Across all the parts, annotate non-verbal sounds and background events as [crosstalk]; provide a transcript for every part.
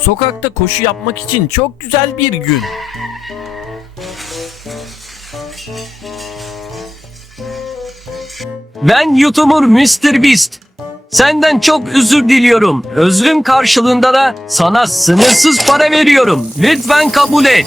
Sokakta koşu yapmak için çok güzel bir gün. Ben YouTuber Mr. Beast. Senden çok özür diliyorum. Özrüm karşılığında da sana sınırsız para veriyorum. Lütfen kabul et.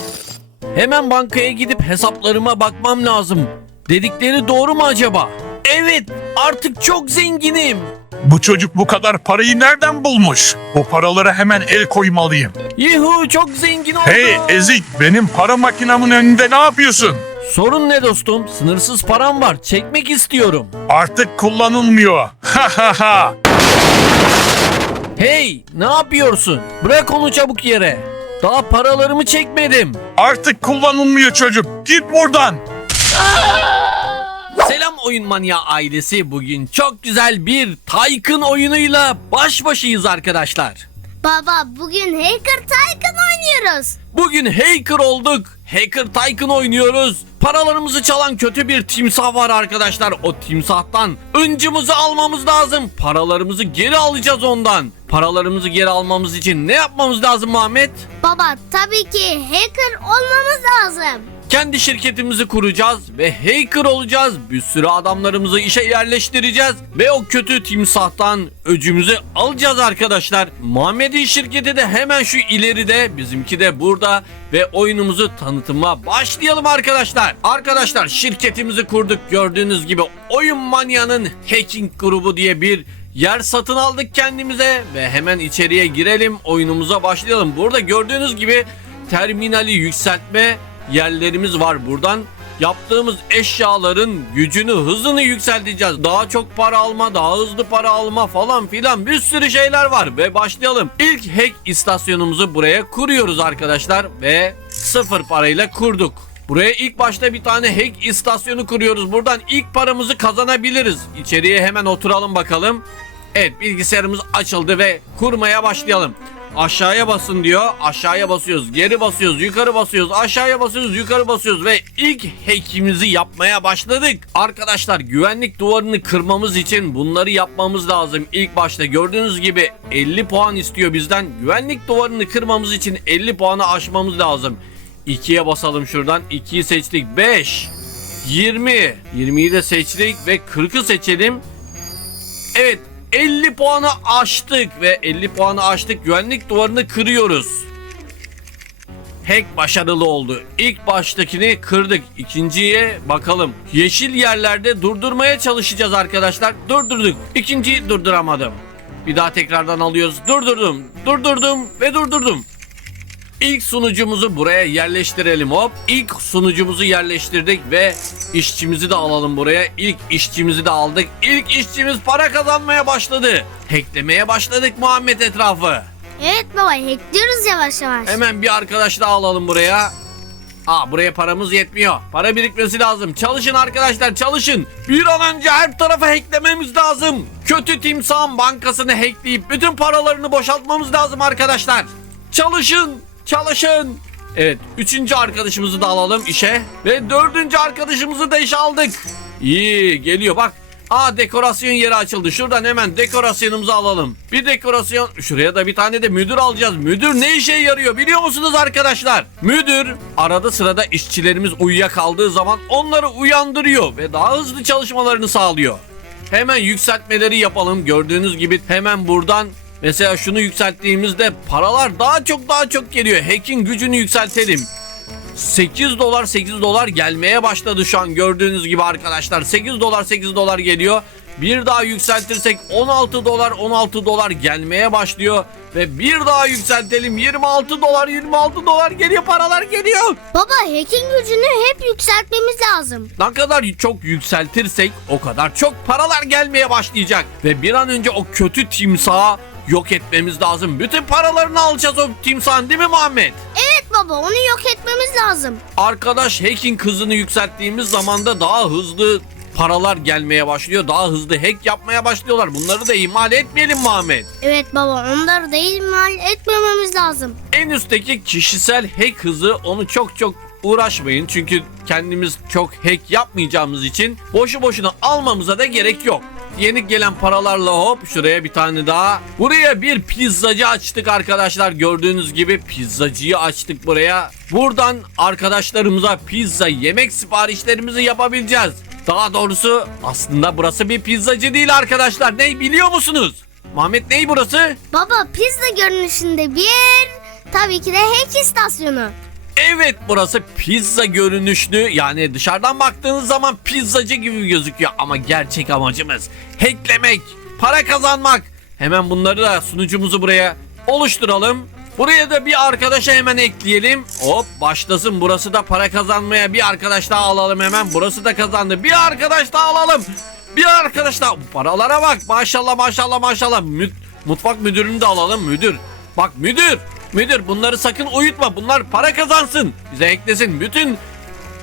Hemen bankaya gidip hesaplarıma bakmam lazım. Dedikleri doğru mu acaba? Evet, artık çok zenginim. Bu çocuk bu kadar parayı nereden bulmuş? Bu paralara hemen el koymalıyım. Yuhu çok zengin oldum. Hey ezik benim para makinamın önünde ne yapıyorsun? Sorun ne dostum? Sınırsız param var. Çekmek istiyorum. Artık kullanılmıyor. Ha ha ha. Hey, ne yapıyorsun? Bırak onu çabuk yere. Daha paralarımı çekmedim. Artık kullanılmıyor çocuk. Git buradan. Selam oyun manya ailesi. Bugün çok güzel bir Tycoon oyunuyla baş başayız arkadaşlar. Baba bugün Hacker Tycoon oynuyoruz. Bugün hacker olduk. Hacker Tycoon oynuyoruz. Paralarımızı çalan kötü bir timsah var arkadaşlar. O timsahtan öncümüzü almamız lazım. Paralarımızı geri alacağız ondan. Paralarımızı geri almamız için ne yapmamız lazım Muhammed? Baba tabii ki hacker olmamız lazım. Kendi şirketimizi kuracağız ve hacker olacağız. Bir sürü adamlarımızı işe yerleştireceğiz ve o kötü timsahtan öcümüzü alacağız arkadaşlar. Muhammed'in şirketi de hemen şu ileride, bizimki de burada ve oyunumuzu tanıtıma başlayalım arkadaşlar. Arkadaşlar şirketimizi kurduk. Gördüğünüz gibi Oyun Manya'nın hacking grubu diye bir yer satın aldık kendimize ve hemen içeriye girelim. Oyunumuza başlayalım. Burada gördüğünüz gibi terminali yükseltme yerlerimiz var. Buradan yaptığımız eşyaların gücünü, hızını yükselteceğiz. Daha çok para alma, daha hızlı para alma falan filan bir sürü şeyler var ve başlayalım. İlk hack istasyonumuzu buraya kuruyoruz arkadaşlar ve sıfır parayla kurduk. Buraya ilk başta bir tane hack istasyonu kuruyoruz. Buradan ilk paramızı kazanabiliriz. İçeriye hemen oturalım bakalım. Evet bilgisayarımız açıldı ve kurmaya başlayalım. Aşağıya basın diyor. Aşağıya basıyoruz. Geri basıyoruz. Yukarı basıyoruz. Aşağıya basıyoruz. Yukarı basıyoruz. Ve ilk hackimizi yapmaya başladık. Arkadaşlar güvenlik duvarını kırmamız için bunları yapmamız lazım. İlk başta gördüğünüz gibi 50 puan istiyor bizden. Güvenlik duvarını kırmamız için 50 puanı aşmamız lazım. 2'ye basalım şuradan. 2'yi seçtik. 5 20 20'yi de seçtik ve 40'ı seçelim. Evet 50 puanı aştık ve 50 puanı aştık güvenlik duvarını kırıyoruz. Hack başarılı oldu. İlk baştakini kırdık. İkinciye bakalım. Yeşil yerlerde durdurmaya çalışacağız arkadaşlar. Durdurduk. İkinciyi durduramadım. Bir daha tekrardan alıyoruz. Durdurdum. Durdurdum ve durdurdum. İlk sunucumuzu buraya yerleştirelim hop. İlk sunucumuzu yerleştirdik ve işçimizi de alalım buraya. İlk işçimizi de aldık. İlk işçimiz para kazanmaya başladı. Hacklemeye başladık Muhammed etrafı. Evet baba hackliyoruz yavaş yavaş. Hemen bir arkadaş daha alalım buraya. Aa buraya paramız yetmiyor. Para birikmesi lazım. Çalışın arkadaşlar çalışın. Bir an önce her tarafı hacklememiz lazım. Kötü timsahın bankasını hackleyip bütün paralarını boşaltmamız lazım arkadaşlar. Çalışın. Çalışın. Evet üçüncü arkadaşımızı da alalım işe. Ve dördüncü arkadaşımızı da işe aldık. İyi geliyor bak. Aa dekorasyon yeri açıldı. Şuradan hemen dekorasyonumuzu alalım. Bir dekorasyon. Şuraya da bir tane de müdür alacağız. Müdür ne işe yarıyor biliyor musunuz arkadaşlar? Müdür arada sırada işçilerimiz uyuyakaldığı zaman onları uyandırıyor ve daha hızlı çalışmalarını sağlıyor. Hemen yükseltmeleri yapalım. Gördüğünüz gibi hemen buradan mesela şunu yükselttiğimizde paralar daha çok daha çok geliyor. Hack'in gücünü yükseltelim. 8 dolar 8 dolar gelmeye başladı şu an gördüğünüz gibi arkadaşlar. 8 dolar 8 dolar geliyor. Bir daha yükseltirsek 16 dolar 16 dolar gelmeye başlıyor. Ve bir daha yükseltelim 26 dolar 26 dolar geliyor paralar geliyor. Baba hacking gücünü hep yükseltmemiz lazım. Ne kadar çok yükseltirsek o kadar çok paralar gelmeye başlayacak. Ve bir an önce o kötü timsahı yok etmemiz lazım. Bütün paralarını alacağız o timsahın değil mi Muhammed? Evet baba onu yok etmemiz lazım. Arkadaş hacking hızını yükselttiğimiz zaman da daha hızlı paralar gelmeye başlıyor. Daha hızlı hack yapmaya başlıyorlar. Bunları da ihmal etmeyelim Muhammed. Evet baba onları da ihmal etmememiz lazım. En üstteki kişisel hack hızı onu çok çok uğraşmayın. Çünkü kendimiz çok hack yapmayacağımız için boşu boşuna almamıza da gerek yok. Yeni gelen paralarla hop şuraya bir tane daha. Buraya bir pizzacı açtık arkadaşlar. Gördüğünüz gibi pizzacıyı açtık buraya. Buradan arkadaşlarımıza pizza yemek siparişlerimizi yapabileceğiz. Daha doğrusu aslında burası bir pizzacı değil arkadaşlar. Ne biliyor musunuz? Muhammed ney burası? Baba pizza görünüşünde bir. Tabii ki de hack istasyonu. Evet burası pizza görünüşlü yani dışarıdan baktığınız zaman pizzacı gibi gözüküyor ama gerçek amacımız hacklemek, para kazanmak. Hemen bunları da sunucumuzu buraya oluşturalım. Buraya da bir arkadaşa hemen ekleyelim. Hop başlasın burası da para kazanmaya bir arkadaş daha alalım hemen. Burası da kazandı. Bir arkadaş daha alalım. Bir arkadaş daha. Paralara bak maşallah maşallah maşallah. Mü- mutfak müdürünü de alalım müdür. Bak müdür. Müdür bunları sakın uyutma. Bunlar para kazansın. Bize eklesin. Bütün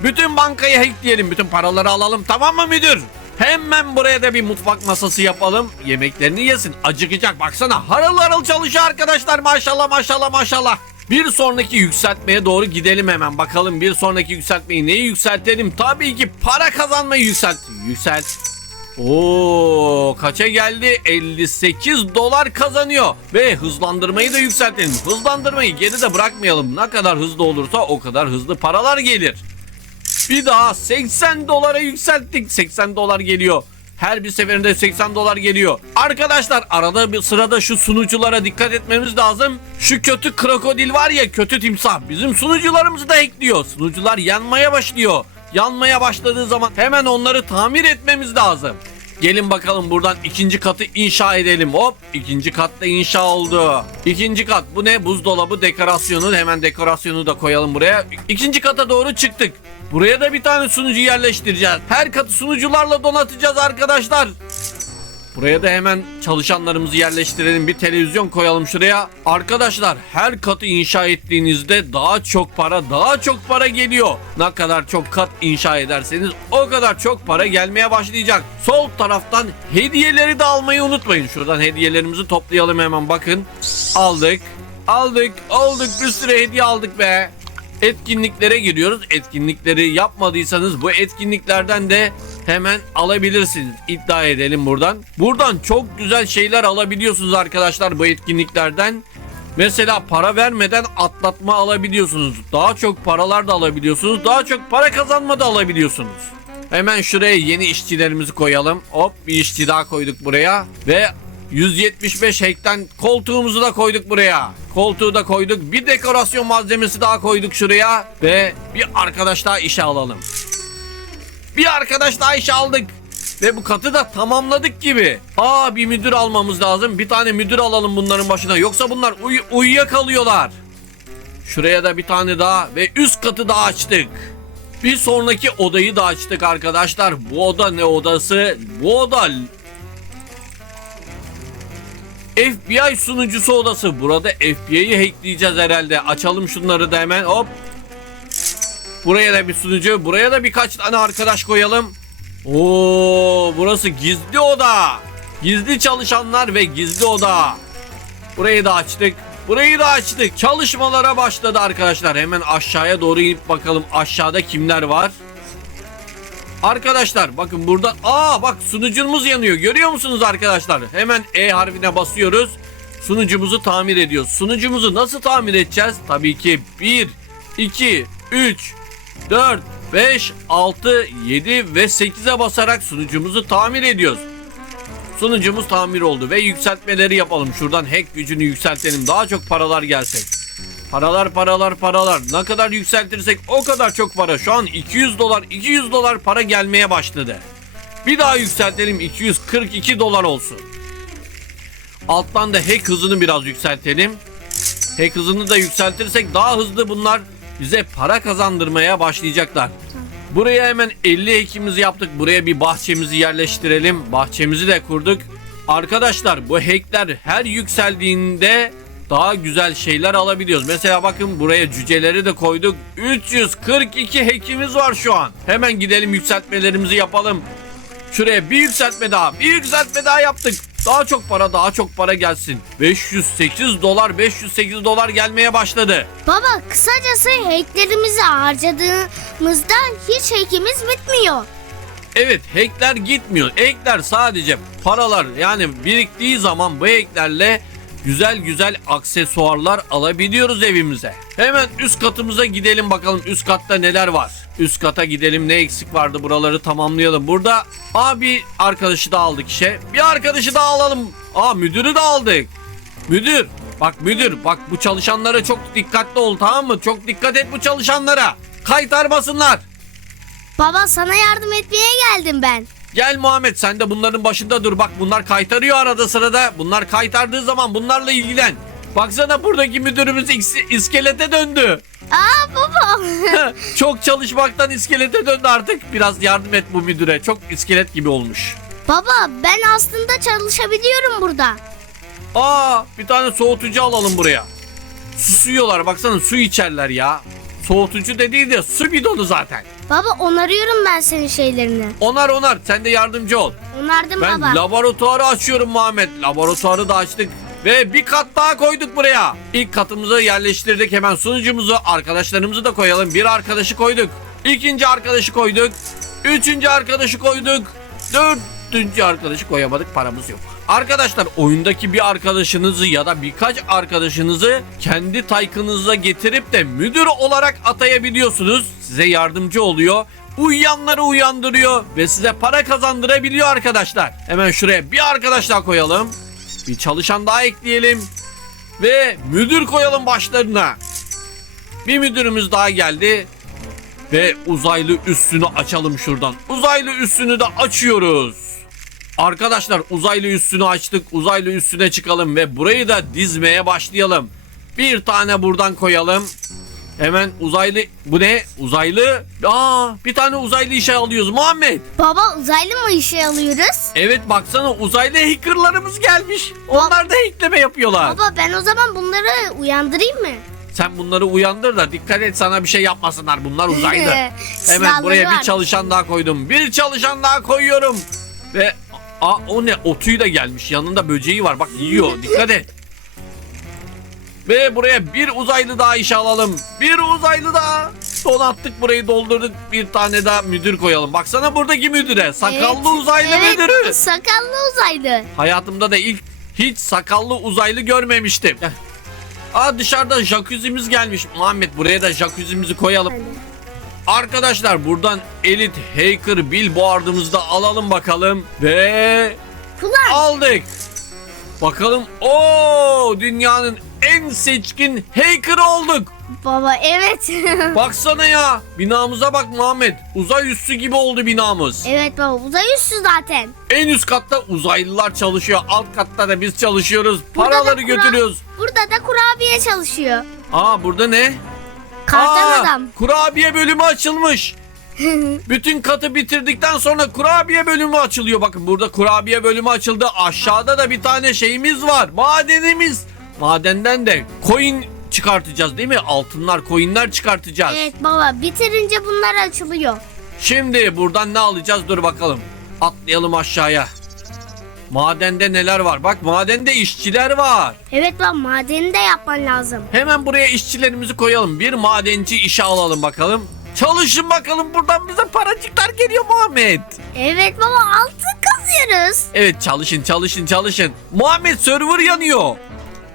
bütün bankayı hackleyelim. Bütün paraları alalım. Tamam mı müdür? Hemen buraya da bir mutfak masası yapalım. Yemeklerini yesin. Acıkacak. Baksana harıl harıl çalışıyor arkadaşlar. Maşallah maşallah maşallah. Bir sonraki yükseltmeye doğru gidelim hemen. Bakalım bir sonraki yükseltmeyi neyi yükseltelim? Tabii ki para kazanmayı yükselt. Yükselt. Oo kaça geldi? 58 dolar kazanıyor. Ve hızlandırmayı da yükseltelim. Hızlandırmayı geride bırakmayalım. Ne kadar hızlı olursa o kadar hızlı paralar gelir. Bir daha 80 dolara yükselttik. 80 dolar geliyor. Her bir seferinde 80 dolar geliyor. Arkadaşlar arada bir sırada şu sunuculara dikkat etmemiz lazım. Şu kötü krokodil var ya kötü timsah bizim sunucularımızı da ekliyor. Sunucular yanmaya başlıyor. Yanmaya başladığı zaman hemen onları tamir etmemiz lazım. Gelin bakalım buradan ikinci katı inşa edelim. Hop ikinci kat da inşa oldu. İkinci kat bu ne? Buzdolabı dekorasyonu. Hemen dekorasyonu da koyalım buraya. İkinci kata doğru çıktık. Buraya da bir tane sunucu yerleştireceğiz. Her katı sunucularla donatacağız arkadaşlar. Buraya da hemen çalışanlarımızı yerleştirelim. Bir televizyon koyalım şuraya. Arkadaşlar her katı inşa ettiğinizde daha çok para, daha çok para geliyor. Ne kadar çok kat inşa ederseniz o kadar çok para gelmeye başlayacak. Sol taraftan hediyeleri de almayı unutmayın. Şuradan hediyelerimizi toplayalım hemen bakın. Aldık. Aldık. Aldık. Bir sürü hediye aldık be etkinliklere giriyoruz. Etkinlikleri yapmadıysanız bu etkinliklerden de hemen alabilirsiniz. İddia edelim buradan. Buradan çok güzel şeyler alabiliyorsunuz arkadaşlar bu etkinliklerden. Mesela para vermeden atlatma alabiliyorsunuz. Daha çok paralar da alabiliyorsunuz. Daha çok para kazanma da alabiliyorsunuz. Hemen şuraya yeni işçilerimizi koyalım. Hop bir işçi daha koyduk buraya. Ve 175 hekten koltuğumuzu da koyduk buraya. Koltuğu da koyduk. Bir dekorasyon malzemesi daha koyduk şuraya. Ve bir arkadaş daha işe alalım. Bir arkadaş daha işe aldık. Ve bu katı da tamamladık gibi. Aa bir müdür almamız lazım. Bir tane müdür alalım bunların başına. Yoksa bunlar uy- uyuyakalıyorlar. Şuraya da bir tane daha ve üst katı da açtık. Bir sonraki odayı da açtık arkadaşlar. Bu oda ne odası? Bu oda FBI sunucusu odası. Burada FBI'yi hackleyeceğiz herhalde. Açalım şunları da hemen. Hop. Buraya da bir sunucu. Buraya da birkaç tane arkadaş koyalım. Oo, burası gizli oda. Gizli çalışanlar ve gizli oda. Burayı da açtık. Burayı da açtık. Çalışmalara başladı arkadaşlar. Hemen aşağıya doğru inip bakalım aşağıda kimler var. Arkadaşlar bakın burada aa bak sunucumuz yanıyor. Görüyor musunuz arkadaşlar? Hemen E harfine basıyoruz. Sunucumuzu tamir ediyoruz. Sunucumuzu nasıl tamir edeceğiz? Tabii ki 1 2 3 4 5 6 7 ve 8'e basarak sunucumuzu tamir ediyoruz. Sunucumuz tamir oldu ve yükseltmeleri yapalım. Şuradan hack gücünü yükseltelim. Daha çok paralar gelsin. Paralar paralar paralar. Ne kadar yükseltirsek o kadar çok para. Şu an 200 dolar 200 dolar para gelmeye başladı. Bir daha yükseltelim 242 dolar olsun. Alttan da hack hızını biraz yükseltelim. Hack hızını da yükseltirsek daha hızlı bunlar bize para kazandırmaya başlayacaklar. Buraya hemen 50 ekimizi yaptık. Buraya bir bahçemizi yerleştirelim. Bahçemizi de kurduk. Arkadaşlar bu hackler her yükseldiğinde daha güzel şeyler alabiliyoruz. Mesela bakın buraya cüceleri de koyduk. 342 hackimiz var şu an. Hemen gidelim yükseltmelerimizi yapalım. Şuraya bir yükseltme daha. Bir yükseltme daha yaptık. Daha çok para daha çok para gelsin. 508 dolar 508 dolar gelmeye başladı. Baba kısacası hacklerimizi harcadığımızda hiç hackimiz bitmiyor. Evet hackler gitmiyor. Hackler sadece paralar yani biriktiği zaman bu hacklerle güzel güzel aksesuarlar alabiliyoruz evimize. Hemen üst katımıza gidelim bakalım üst katta neler var. Üst kata gidelim ne eksik vardı buraları tamamlayalım. Burada abi arkadaşı da aldık işe. Bir arkadaşı da alalım. Aa müdürü de aldık. Müdür bak müdür bak bu çalışanlara çok dikkatli ol tamam mı? Çok dikkat et bu çalışanlara. Kaytarmasınlar. Baba sana yardım etmeye geldim ben. Gel Muhammed sen de bunların başında dur. Bak bunlar kaytarıyor arada sırada. Bunlar kaytardığı zaman bunlarla ilgilen. Baksana buradaki müdürümüz is- iskelete döndü. Aa baba. Çok çalışmaktan iskelete döndü artık. Biraz yardım et bu müdüre. Çok iskelet gibi olmuş. baba ben aslında çalışabiliyorum burada. Aa bir tane soğutucu alalım buraya. Susuyorlar baksana su içerler ya. Soğutucu de değil de su bidonu zaten. Baba onarıyorum ben senin şeylerini. Onar onar sen de yardımcı ol. Onardım Ben baba. laboratuvarı açıyorum Muhammed. Laboratuvarı da açtık. Ve bir kat daha koyduk buraya. İlk katımızı yerleştirdik. Hemen sunucumuzu, arkadaşlarımızı da koyalım. Bir arkadaşı koyduk. İkinci arkadaşı koyduk. Üçüncü arkadaşı koyduk. Dördüncü arkadaşı koyamadık. Paramız yok. Arkadaşlar oyundaki bir arkadaşınızı ya da birkaç arkadaşınızı kendi taykınıza getirip de müdür olarak atayabiliyorsunuz. Size yardımcı oluyor uyuyanları uyandırıyor ve size para kazandırabiliyor arkadaşlar. Hemen şuraya bir arkadaş daha koyalım. Bir çalışan daha ekleyelim. Ve müdür koyalım başlarına. Bir müdürümüz daha geldi. Ve uzaylı üssünü açalım şuradan. Uzaylı üssünü de açıyoruz. Arkadaşlar uzaylı üssünü açtık. Uzaylı üssüne çıkalım ve burayı da dizmeye başlayalım. Bir tane buradan koyalım. Hemen uzaylı bu ne? Uzaylı. Aa bir tane uzaylı işe alıyoruz Muhammed. Baba uzaylı mı işe alıyoruz? Evet baksana uzaylı hackerlarımız gelmiş. Onlar da hackleme yapıyorlar. Baba ben o zaman bunları uyandırayım mı? Sen bunları uyandır da dikkat et sana bir şey yapmasınlar. Bunlar uzaylı. [laughs] Hemen buraya bir var. çalışan daha koydum. Bir çalışan daha koyuyorum. Ve Aa, o ne? Otuyu da gelmiş. Yanında böceği var. Bak yiyor. Dikkat et. Ve buraya bir uzaylı daha işe alalım. Bir uzaylı daha. Donattık burayı doldurduk. Bir tane daha müdür koyalım. Baksana buradaki müdüre. Sakallı Evet, uzaylı evet, müdürü. Sakallı uzaylı. Hayatımda da ilk hiç sakallı uzaylı görmemiştim. Aa dışarıda jacuzzi'miz gelmiş. Muhammed buraya da jacuzzi'mizi koyalım. Arkadaşlar buradan elit hacker billboard'ımızı da alalım bakalım. Ve Kulak. aldık. Bakalım. Oo dünyanın en seçkin hacker olduk. Baba evet. [laughs] Baksana ya. Binamıza bak Muhammed. Uzay üssü gibi oldu binamız. evet baba uzay üssü zaten. En üst katta uzaylılar çalışıyor. Alt katta da biz çalışıyoruz. Burada da Paraları kura- götürüyoruz. Burada da kurabiye çalışıyor. Aa burada ne? Kardan Aa, adam. Kurabiye bölümü açılmış. [laughs] Bütün katı bitirdikten sonra kurabiye bölümü açılıyor. Bakın burada kurabiye bölümü açıldı. Aşağıda da bir tane şeyimiz var. Madenimiz. Madenden de coin çıkartacağız değil mi? Altınlar, coinler çıkartacağız. evet baba bitirince bunlar açılıyor. Şimdi buradan ne alacağız? Dur bakalım. Atlayalım aşağıya. Madende neler var? Bak madende işçiler var. Evet baba madeni de yapman lazım. Hemen buraya işçilerimizi koyalım. Bir madenci işe alalım bakalım. Çalışın bakalım buradan bize paracıklar geliyor Muhammed. Evet baba altın kazıyoruz. Evet çalışın çalışın çalışın. Muhammed server yanıyor.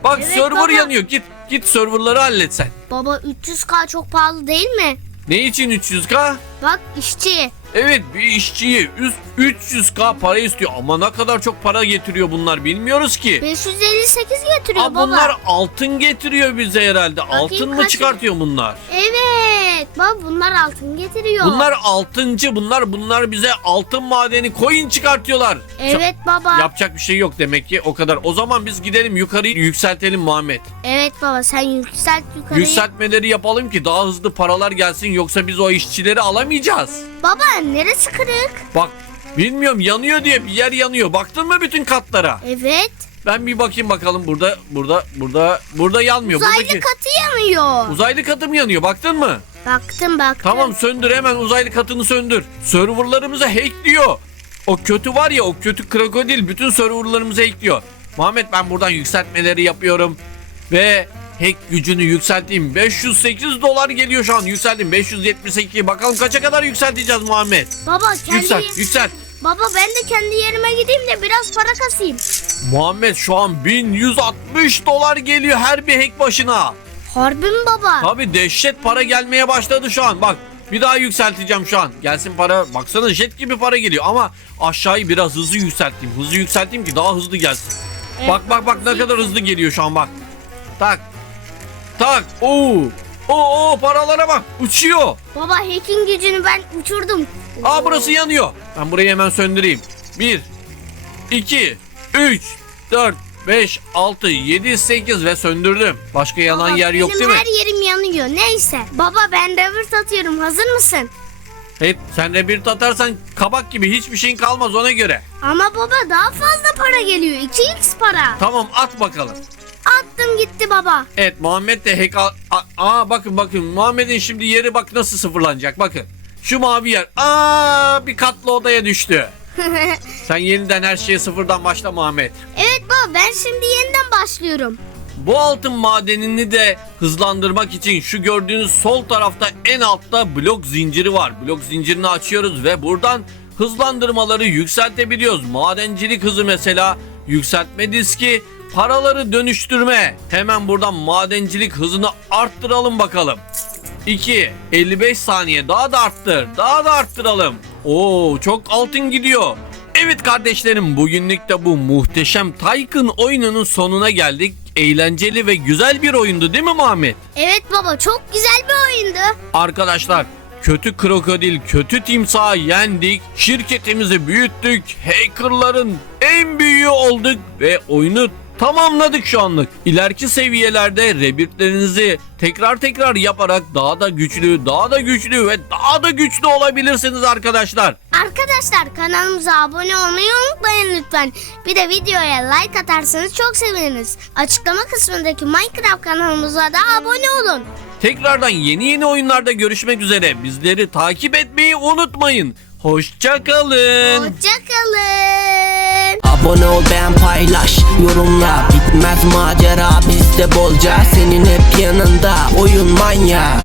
Bak Evet server baba. yanıyor. Git git serverları hallet sen. Baba 300k çok pahalı değil mi? Ne için 300k? Bak işçi. Evet bir işçiyi üst 300k para istiyor ama ne kadar çok para getiriyor bunlar bilmiyoruz ki. 558 getiriyor Aa, baba. bunlar altın getiriyor bize herhalde. altın mı kaç- çıkartıyor bunlar? Evet baba bunlar altın getiriyor. Bunlar altıncı bunlar bunlar bize altın madeni coin çıkartıyorlar. Evet baba. Yapacak bir şey yok demek ki o kadar. O zaman biz gidelim yukarıyı yükseltelim Muhammed. Evet baba sen yükselt yukarıyı. Yükseltmeleri yapalım ki daha hızlı paralar gelsin yoksa biz o işçileri alamayacağız. Baba neresi kırık? Bak bilmiyorum yanıyor diye bir yer yanıyor. Baktın mı bütün katlara? Evet. Ben bir bakayım bakalım burada burada burada burada yanmıyor. Uzaylı Buradaki katı yanıyor. uzaylı katı mı yanıyor? Baktın mı? baktım baktım. Tamam söndür hemen uzaylı katını söndür. Serverlarımızı hackliyor. O kötü var ya o kötü krokodil bütün serverlarımızı hackliyor. Muhammed ben buradan yükseltmeleri yapıyorum. Ve hack gücünü yükselteyim. 508 dolar geliyor şu an. Yükseldim 578. Bakalım kaça kadar yükselteceğiz Muhammed? Baba kendi Yükselt, yükselt. Baba ben de kendi yerime gideyim de biraz para kasayım. Muhammed şu an 1160 dolar geliyor her bir hack başına. Harbi mi baba? Tabi dehşet para gelmeye başladı şu an. Bak bir daha yükselteceğim şu an. Gelsin para. Baksana jet gibi para geliyor ama aşağıyı biraz hızlı yükselteyim. Hızlı yükselteyim ki daha hızlı gelsin. Evet. Bak bak bak ne kadar hızlı geliyor şu an bak. Tak. Tak. Oo. Oo, paralara bak. Uçuyor. Baba hacking gücünü ben uçurdum. Aa burası yanıyor. Ben burayı hemen söndüreyim. 1 2 3 4 5 6 7 8 ve söndürdüm. Başka yanan Baba, yer yok benim değil mi? her yerim yanıyor. Neyse. Baba ben revert atıyorum. Hazır mısın? Hey, sen de bir atarsan kabak gibi hiçbir şeyin kalmaz ona göre. Ama baba daha fazla para geliyor. 2x para. Tamam at bakalım. Attım gitti baba. Evet Muhammed de hack al- A- Aa bakın bakın Muhammed'in şimdi yeri bak nasıl sıfırlanacak bakın. Şu mavi yer. Aa bir katlı odaya düştü. [laughs] Sen yeniden her şeye sıfırdan başla Muhammed. evet baba ben şimdi yeniden başlıyorum. Bu altın madenini de hızlandırmak için şu gördüğünüz sol tarafta en altta blok zinciri var. Blok zincirini açıyoruz ve buradan hızlandırmaları yükseltebiliyoruz. Madencilik hızı mesela yükseltme diski, paraları dönüştürme. Hemen buradan madencilik hızını arttıralım bakalım. 2 55 saniye daha da arttır. Daha da arttıralım. Oo çok altın gidiyor. Evet kardeşlerim bugünlük de bu muhteşem Tycoon oyununun sonuna geldik. Eğlenceli ve güzel bir oyundu değil mi Muhammed? Evet baba çok güzel bir oyundu. Arkadaşlar kötü krokodil, kötü timsahı yendik. Şirketimizi büyüttük. Hackerların en büyüğü olduk ve oyunu tamamladık şu anlık. İleriki seviyelerde rebirtlerinizi tekrar tekrar yaparak daha da güçlü, daha da güçlü ve daha da güçlü olabilirsiniz arkadaşlar. Arkadaşlar kanalımıza abone olmayı unutmayın lütfen. Bir de videoya like atarsanız çok seviniriz. Açıklama kısmındaki Minecraft kanalımıza da abone olun. Tekrardan yeni yeni oyunlarda görüşmek üzere. Bizleri takip etmeyi unutmayın. Hoşçakalın. Hoşçakalın. Abone ol beğen paylaş yorumla Bitmez macera bizde bolca Senin hep yanında oyun manya